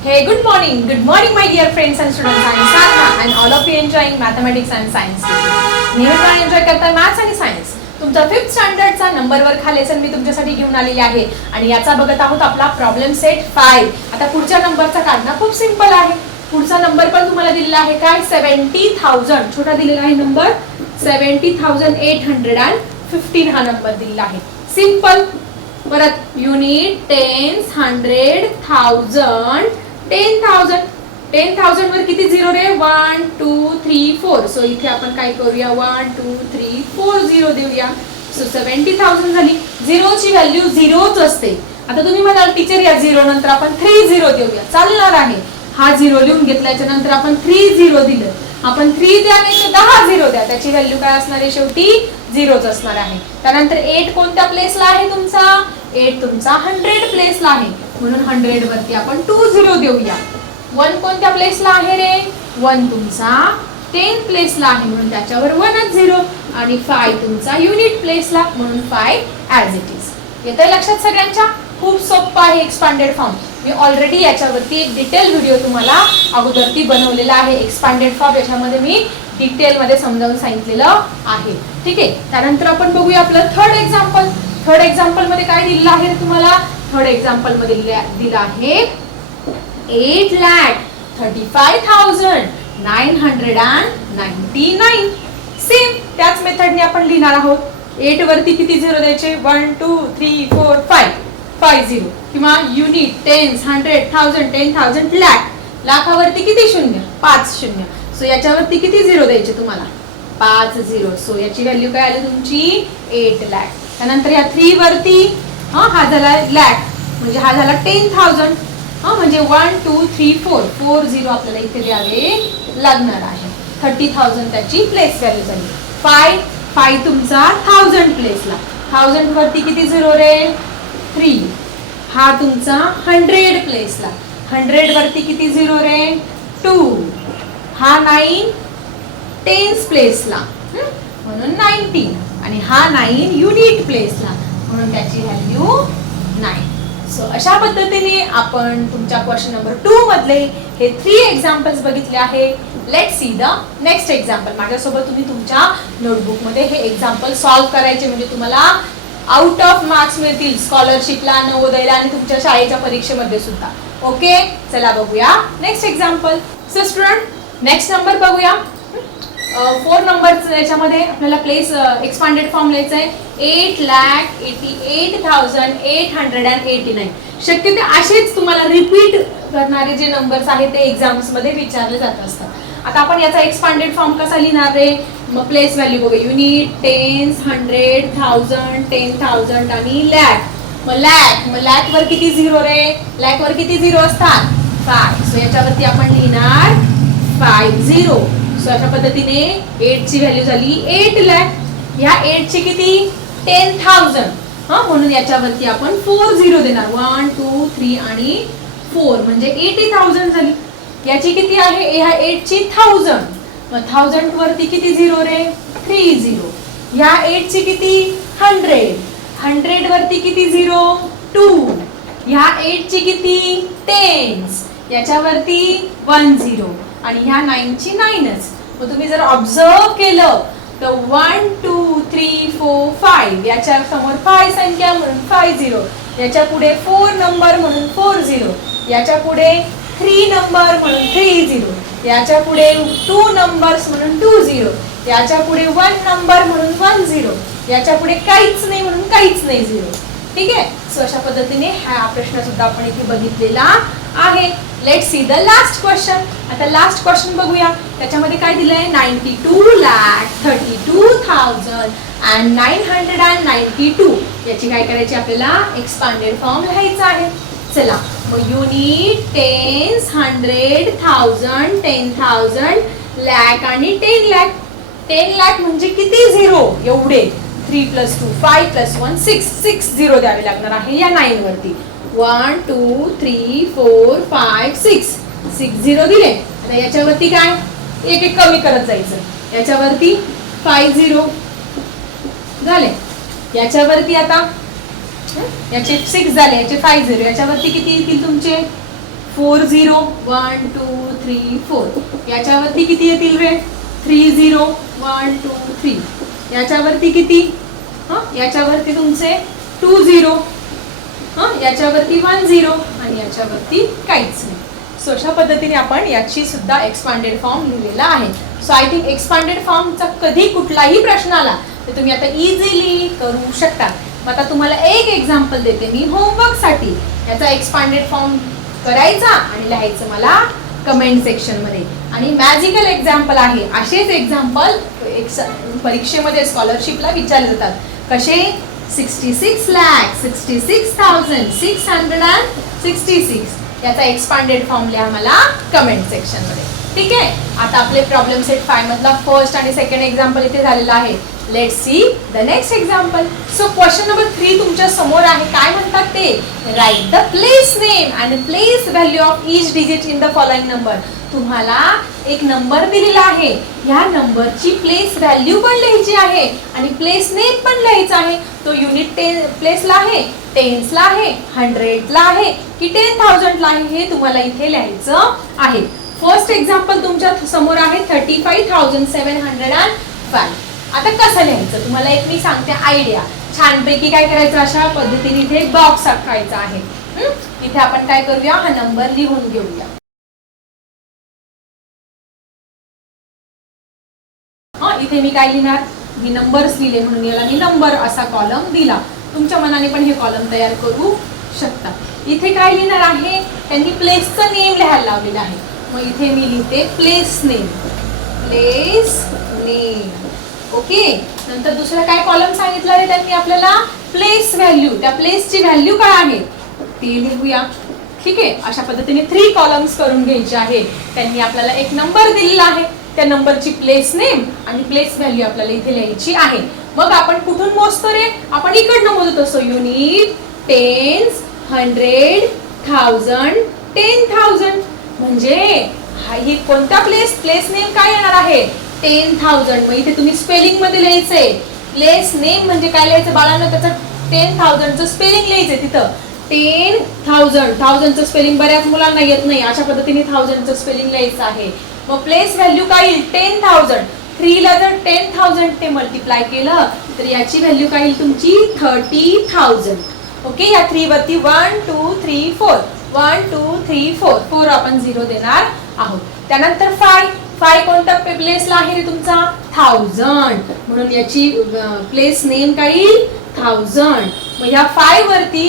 Hey, good morning. Good morning, my dear friends and students. I am Sadhna and all of you enjoying mathematics and science. नेहमीप्रमाणे enjoy करताय maths आणि science तुमचा fifth स्टँडर्डचा number वर lesson मी तुमच्यासाठी घेऊन आलेली आहे. आणि याचा बघत आहोत आपला प्रॉब्लेम सेट फाय आता पुढच्या नंबरचा काढणं खूप सिंपल आहे. पुढचा नंबर पण तुम्हाला दिलेला आहे काय? सेव्हन्टी थाउजंड छोटा दिलेला आहे number seventy thousand eight hundred and fifteen हा नंबर दिलेला आहे. सिंपल परत unit tens hundred thousand ten thousand ten thousand वर किती झिरो रे? One two three four so इथे आपण काय करूया? One two three four zero देऊया. सो सेव्हन्टी थाउजंड झाली. झिरोची व्हॅल्यू झिरोच असते. आता तुम्ही म्हणाल टीचर या झिरो नंतर आपण थ्री झिरो देऊया. चालणार आहे. हा झिरो लिहून घेतल्याच्या नंतर आपण थ्री झिरो दिलं. आपण थ्री द्या नाही दहा झिरो द्या. त्याची व्हॅल्यू काय असणार आहे? शेवटी झिरोच असणार आहे. त्यानंतर एट कोणत्या प्लेसला आहे तुमचा? एट तुमचा हंड्रेड प्लेसला आहे. म्हणून हंड्रेड वरती आपण टू झिरो देऊया. वन कोणत्या प्लेसला आहे रे? वन तुमचा टेन प्लेसला आहे म्हणून त्याच्यावर वनच झिरो आणि फाय तुमचा युनिट प्लेसला म्हणून फाय ॲज इट इज येतंय लक्षात सगळ्यांच्या? खूप सोपं आहे एक्सपांडेड फॉर्म मी ऑलरेडी याच्यावरती एक डिटेल व्हिडिओ तुम्हाला अगोदरती बनवलेला आहे. एक्सपांडेड फॉर्म याच्यामध्ये मी डिटेलमध्ये समजावून सांगितलेलं आहे. ठीक आहे? त्यानंतर आपण बघूया आपलं थर्ड एक्झाम्पल थर्ड एक्झाम्पलमध्ये काय दिलेलं आहे तुम्हाला? थर्ड एक्झाम्पलमध्ये दिले- दिलं आहे. Eight lakh thirty five thousand nine hundred and ninety nine same त्याच मेथडने आपण लिहिणार आहोत. एट वरती किती झिरो द्यायचे? One two three four five five zero किंवा unit tens hundred thousand ten thousand lakh लाखावरती किती शून्य? पाच शून्य. सो याच्यावरती किती झिरो द्यायचे तुम्हाला? पाच झिरो सो याची व्हॅल्यू काय आली तुमची? एट लॅक त्यानंतर या थ्री वरती हा हा झाला लॅक म्हणजे हा झाला टेन थाउजंड हा म्हणजे one two three four four zero आपल्याला इथे द्यावे लागणार आहे. थर्टी थाउजंड त्याची प्लेस व्हॅल्यू झाली. फाय फाय तुमचा थाउजंड प्लेसला थाउजंड वरती किती झिरो रे? थ्री हा तुमचा हंड्रेड प्लेसला हंड्रेड वरती किती झिरो रे? टू हा नाईन टेन्स प्लेसला म्हणून नाईन्टीन आणि हा नाईन युनिट प्लेसला म्हणून त्याची व्हॅल्यू नाही. सो अशा पद्धतीने आपण तुमच्या क्वेश्चन नंबर टू मधले हे थ्री एक्झाम्पल्स बघितले आहे. Let see the next example माझ्यासोबत तुम्ही तुमच्या नोटबुकमध्ये हे एक्झाम्पल सॉल्व्ह करायचे म्हणजे तुम्हाला आउट ऑफ मार्क्स मिळतील स्कॉलरशिपला नवोदयला आणि तुमच्या शाळेच्या परीक्षेमध्ये सुद्धा. ओके चला बघूया next example so student next number बघूया. फोर नंबरचं याच्यामध्ये आपल्याला प्लेस एक्सपांडेड फॉर्म लिहायचं आहे. Eight lakh eighty eight thousand eight hundred and eighty nine शक्य ते असेच तुम्हाला रिपीट करणारे जे नंबर्स आहेत ते एक्झाम्समध्ये विचारले जात असतात. आता आपण याचा एक्सपांडेड फॉर्म कसा लिहिणार रे मग प्लेस व्हॅल्यू बघू unit tens hundred thousand ten thousand आणि लॅक मग लॅक मग लॅकवर किती झिरो रे? लॅकवर किती झिरो असतात? फाय सो याच्यावरती आपण लिहिणार फाईव्ह झिरो सो अशा पद्धतीने एट ची व्हॅल्यू झाली एट लॅक ह्या एट ची किती? टेन थाउजंड हा म्हणून याच्यावरती आपण फोर झिरो देणार. वन टू थ्री आणि फोर म्हणजे एटी थाउजंड झाली. याची किती आहे? ह्या एट ची थाउजंड मग थाउजंड वरती किती झिरो रे? थ्री झिरो ह्या एट ची किती? हंड्रेड हंड्रेड वरती किती झिरो टू ह्या एट ची किती? टेन्स याच्यावरती वन झिरो आणि ह्या नाईनची नाईनच मग तुम्ही जर ऑब्झर्व केलं तर one two three four five याच्या समोर फाय संख्या म्हणून फाय झिरो याच्यापुढे फोर नंबर म्हणून फोर झिरो याच्यापुढे थ्री नंबर म्हणून थ्री झिरो याच्यापुढे टू नंबर्स म्हणून टू झिरो याच्यापुढे वन नंबर म्हणून वन झिरो याच्यापुढे काहीच नाही म्हणून काहीच नाही झिरो ठीक आहे? सो अशा पद्धतीने हा प्रश्न सुद्धा आपण इथे बघितलेला आहे. Let see the last question आता लास्ट क्वेश्चन बघूया. त्याच्यामध्ये काय दिलंय? Ninety two lakh thirty two thousand and nine hundred and ninety two याची काय करायची आपल्याला? एक्सपांडेड फॉर्म लिहायचा आहे. चला. मग unit tens hundred thousand ten thousand lakh आणि टेन लॅक टेन लॅक म्हणजे किती? झिरो एवढे. Three plus two five plus one six six zero द्यावे लागणार आहे या नाईन वरती. One two three four five six six zero दिले. आता याच्यावरती काय? एक एक कमी करत जायचं. याच्यावरती फाय झिरो झाले. याच्यावरती आता याचे सिक्स झाले. याचे फाय झिरो याच्यावरती किती येतील तुमचे? Four zero one two three four याच्यावरती किती येतील रे? Three zero one two three याच्यावरती किती? हां? याच्यावरती तुमचे टू झिरो हं याच्यावरती वन झिरो आणि याच्यावरती काहीच नाही. सो अशा पद्धतीने आपण याची सुद्धा एक्सपांडेड फॉर्म लिहिलेला आहे. सो आय थिंक एक्सपांडेड फॉर्मचा कधी कुठलाही प्रश्न आला तर तुम्ही आता इझिली करू शकता. मग आता तुम्हाला एक एक्झाम्पल देते मी होमवर्कसाठी याचा एक्सपांडेड फॉर्म करायचा आणि लिहायचं मला कमेंट सेक्शनमध्ये आणि मॅजिकल एक्झाम्पल आहे. असेच एक्झाम्पल एक्स परीक्षेमध्ये स्कॉलरशिपला विचारले जातात. कसे? Sixty six lakh sixty six thousand six hundred sixty six. याचा एक्सपांडेड फॉर्म लिहा मला कमेंट सेक्शनमध्ये. ठीक आहे? आता आपले प्रॉब्लेम सेट फाय मधला फर्स्ट आणि सेकंड एक्झाम्पल इथे झालेला आहे. Let see the next example so question number three तुमच्यासमोर आहे. काय म्हणतात ते? Write the place name and place value of each digit in the following number तुम्हाला एक नंबर दिलेला आहे. ह्या नंबरची प्लेस व्हॅल्यू पण लिहायची आहे आणि प्लेस नेम पण लिहायचा आहे. तो युनिट टेन प्लेसला आहे टेन्सला आहे हंड्रेडला आहे की टेन थाउजंडला आहे हे तुम्हाला इथे लिहायचं आहे. फर्स्ट एक्झाम्पल तुमच्यासमोर आहे thirty five thousand seven hundred and five आता कसं लिहायचं? तुम्हाला एक मी सांगते आयडिया छानपैकी काय करायचं? अशा पद्धतीने इथे बॉक्स आखायचा आहे. इथे आपण काय करूया? हा नंबर लिहून घेऊया. हा? इथे मी काय लिहिणार? मी नंबर्स लिहिले म्हणून याला मी नंबर असा कॉलम दिला. तुमच्या मनाने पण हे कॉलम तयार करू शकता. इथे काय लिहिणार आहे? त्यांनी प्लेसचं नेम लिहायला लावलेलं आहे. मग इथे मी लिहिते place name place name okay नंतर दुसरा काय कॉलम सांगितलं आहे त्यांनी आपल्याला? प्लेस व्हॅल्यू त्या प्लेसची व्हॅल्यू काय आहे? ती लिहूया. ठीक आहे? अशा पद्धतीने थ्री कॉलम्स करून घ्यायचे आहे. त्यांनी आपल्याला एक नंबर दिलेला आहे. त्या नंबरची प्लेस नेम आणि प्लेस व्हॅल्यू आपल्याला इथे लिहायची आहे. मग आपण कुठून मोजतो रे? आपण इकडनं मोजत. असतो unit tens hundred thousand ten thousand म्हणजे हा ही कोणत्या प्लेस प्लेस नेम काय येणार आहे? टेन थाउजंड मग इथे तुम्ही स्पेलिंगमध्ये लिहायचंय. प्लेस नेम म्हणजे काय लिहायचं बाळांना? त्याचं टेन थाउजंडचं स्पेलिंग लिहायचंय तिथं. टेन थाउजंड थाउजंडचं स्पेलिंग बऱ्याच मुलांना येत नाही. अशा पद्धतीने थाउजंडचं स्पेलिंग लिहायचं आहे. मग प्लेस व्हॅल्यू काय येईल? टेन थाउजंड थ्रीला जर टेन थाउजंड ते मल्टिप्लाय केलं तर याची व्हॅल्यू काय येईल तुमची? थर्टी थाउजंड ओके या थ्री वरती one two three four one two three four four आपण झिरो देणार आहोत. त्यानंतर फाय फाय कोणत्या प्लेसला आहे रे तुमचा? थाउजंड म्हणून याची प्लेस नेम काय येईल? थाउजंड मग ह्या फाय वरती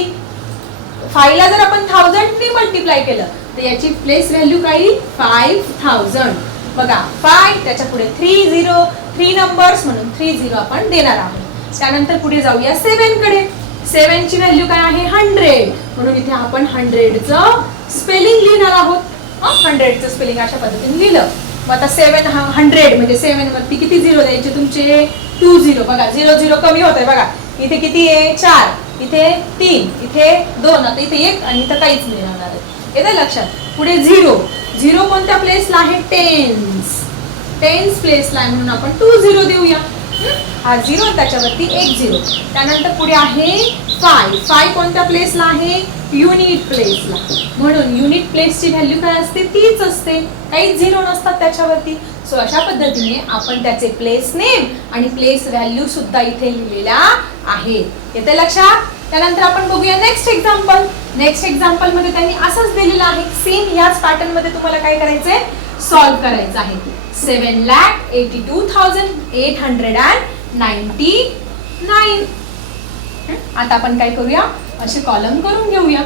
फायला जर आपण थाउजंडने मल्टिप्लाय केलं तर याची प्लेस व्हॅल्यू काय फाईव्ह थाउजंड बघा फाय त्याच्या पुढे थ्री झिरो थ्री नंबर्स म्हणून थ्री झिरो आपण देणार आहोत. त्यानंतर पुढे जाऊया सेवनकडे सेवनची सेव्हनची व्हॅल्यू काय आहे? हंड्रेड म्हणून इथे आपण हंड्रेडचं स्पेलिंग लिहिणार आहोत. हंड्रेडचं स्पेलिंग अशा पद्धतीने लिहिलं. मग आता सेवन हंड्रेड म्हणजे सेवन वरती किती झिरो द्यायचे तुमचे? टू झिरो बघा झिरो झिरो कमी होत आहे बघा इथे किती आहे? चार. इथे तीन. इथे दोन. आता इथे एक आणि इथं काहीच मिळणार आहे येतं लक्षात. पुढे झिरो झिरो कोणत्या प्लेसला आहे? टेन्स टेन्स प्लेसला आहे म्हणून आपण टू झिरो देऊया. हा? झिरो त्याच्यावरती एक झिरो त्यानंतर पुढे आहे फाय फाय कोणत्या प्लेसला आहे? युनिट प्लेसला म्हणून युनिट प्लेसची व्हॅल्यू काय असते? तीच असते. काही झिरो नसतात त्याच्यावरती. सो अशा पद्धतीने आपण त्याचे प्लेस नेम आणि प्लेस व्हॅल्यू सुद्धा इथे लिहिलेल्या आहेत. येते लक्षात? त्यानंतर आपण बघूया नेक्स्ट एक्झाम्पल नेक्स्ट एक्झाम्पलमध्ये त्यांनी असंच दिलेलं आहे सेम याच पॅटर्नमध्ये तुम्हाला काय करायचंय? सॉल्व्ह करायचं आहे. Seven lakh eighty two thousand eight hundred and ninety nine आता आपण काय करूया? असे कॉलम करून घेऊया.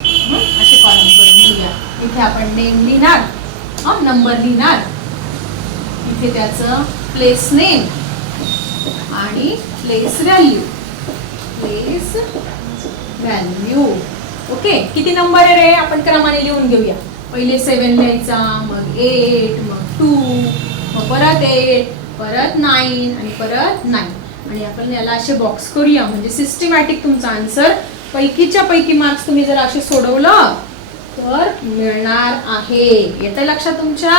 असे कॉलम करून घेऊया. इथे आपण नेम लिहिणार. हा? नंबर लिहिणार. इथे त्याचं प्लेस नेम आणि place value place value okay किती नंबर आहे रे? आपण क्रमाने लिहून घेऊया. पहिले सेवन लिहायचा मग एट मग टू मग परत एट परत नाईन आणि परत नाईन आणि आपण याला असे बॉक्स करूया. म्हणजे सिस्टमॅटिक तुमचा आन्सर पैकीच्या पैकी मार्क्स तुम्ही जर असे सोडवलं तर मिळणार आहे. येतं लक्षात तुमच्या?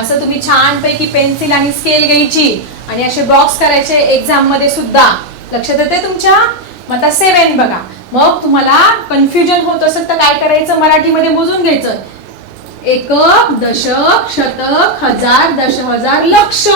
असं तुम्ही छानपैकी पेन्सिल आणि स्केल घ्यायची. आणि असे बॉक्स करायचे एक्झाममध्ये सुद्धा. लक्षात येते तुमच्या? मग आता सेवन बघा. मग तुम्हाला कन्फ्युजन होत असेल तर काय करायचं? मराठीमध्ये मोजून घ्यायचं. एकक दशक शतक हजार दश हजार लक्ष.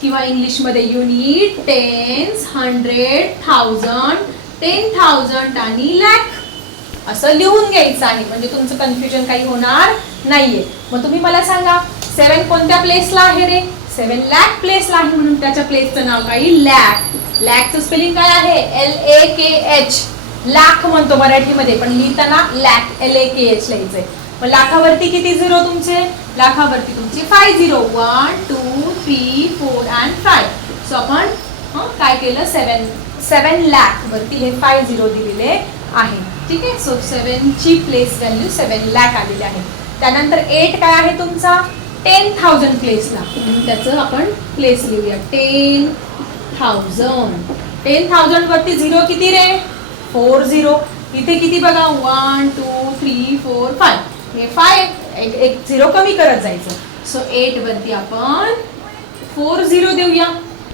किंवा इंग्लिशमध्ये unit tens hundred thousand ten thousand आणि लॅक असं लिहून घ्यायचं आहे. म्हणजे तुमचं कन्फ्युजन काही होणार नाहीये. मग तुम्ही मला सांगा सेवन कोणत्या प्लेसला आहे रे? सेवन लॅक प्लेसला आहे म्हणून त्याच्या प्लेसचं नाव काही लॅक लॅकचं स्पेलिंग काय आहे? L A K H lakh म्हणतो मराठीमध्ये पण लिहिताना lakh L A K H लिहायचंय. मग लाखावरती किती झिरो तुमचे? लाखावरती तुमचे five zero. One two three four and five so आपण काय केलं? सेवन सेवन लॅक वरती हे फाय झिरो दिलेले आहे. ठीक आहे? सो सेवनची प्लेस व्हॅल्यू सेवन लॅक आलेली आहे. त्यानंतर एट काय आहे तुमचा? टेन थाउजंड प्लेसला त्याचं आपण प्लेस लिहूया. टेन थाउजंड टेन थाउजंड वरती झिरो किती रे? Four zero. इथे किती बघा? One two three four five. हे फाय एक एक झिरो कमी करत जायचं. सो एट वरती आपण फोर झिरो देऊया.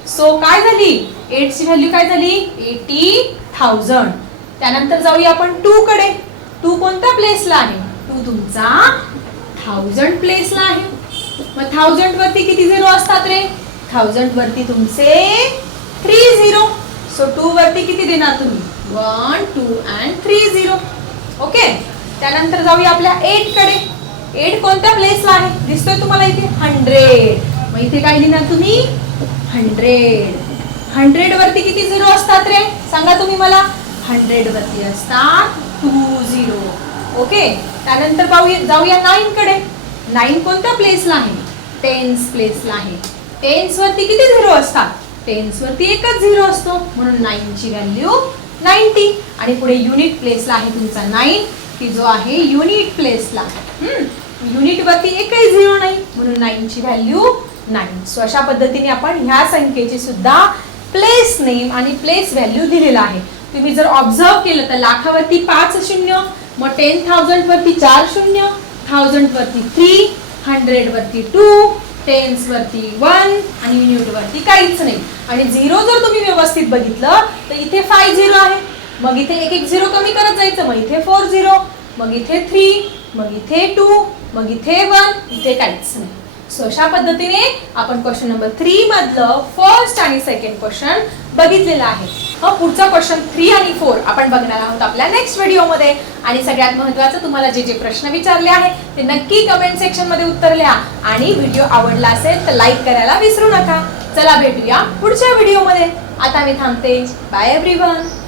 सो काय झाली? एटची व्हॅल्यू काय झाली? Eighty thousand. त्यानंतर जाऊया आपण टू कडे टू कोणत्या प्लेसला आहे? टू तुमचा थाउजंड प्लेसला आहे. मग थाउजंड वरती किती झिरो असतात रे? थाउजंड वरती तुमचे थ्री झिरो सो टू वरती किती देणार तुम्ही? One two and three zero okay त्यानंतर जाऊया आपल्या एटकडे. एट कोणत्या प्लेसला आहे? दिसतोय तुम्हाला इथे? हंड्रेड मग इथे काय लिहिणार तुम्ही? हंड्रेड हंड्रेड वरती किती झिरो असतात रे? सांगा तुम्ही मला. हंड्रेड वरती असतात टू झिरो ओके त्यानंतर जाऊया जाऊया नाईन कडे. नाईन कोणत्या प्लेसला आहे? टेन्स प्लेसला आहे. टेन्स वरती किती झिरो असतात? टेन्स वरती एकच झिरो असतो. म्हणून नाईनची व्हॅल्यू नाईन्टी. आणि पुढे युनिट प्लेसला आहे तुमचा नाईन की जो आहे युनिट प्लेसला. युनिटवरती एकही झिरो नाही म्हणून नाईनची व्हॅल्यू नाईन. सो अशा पद्धतीने आपण ह्या संख्येची सुद्धा प्लेस नेम आणि प्लेस व्हॅल्यू दिलेला आहे. तुम्ही जर ऑब्झर्व केलं तर लाखावरती पाच शून्य मग टेन थाउजंडवरती चार शून्य थाउजंडवरती थ्री हंड्रेडवरती टू टेन्स वरती वन आणि युनिट वरती काहीच नाही. आणि झिरो जर तुम्ही व्यवस्थित बघितलं तर इथे फाय झिरो आहे. मग इथे एक एक झिरो कमी करत जायचं मग इथे फोर झिरो मग इथे थ्री मग इथे टू मग इथे वन इथे काहीच नाही. सो अशा पद्धतीने आपण क्वेश्चन नंबर थ्री मधलं फर्स्ट आणि सेकंड क्वेश्चन बघितलेलं आहे. मग पुढचा क्वेश्चन थ्री आणि फोर आपण बघणार आहोत आपल्या नेक्स्ट व्हिडिओमध्ये आणि सगळ्यात महत्त्वाचं तुम्हाला जे जे प्रश्न विचारले आहे ते नक्की कमेंट सेक्शनमध्ये उत्तर लिहा. आणि व्हिडिओ आवडला असेल तर लाईक करायला विसरू नका. चला भेटूया पुढच्या व्हिडिओमध्ये आता मी थांबते. Bye everyone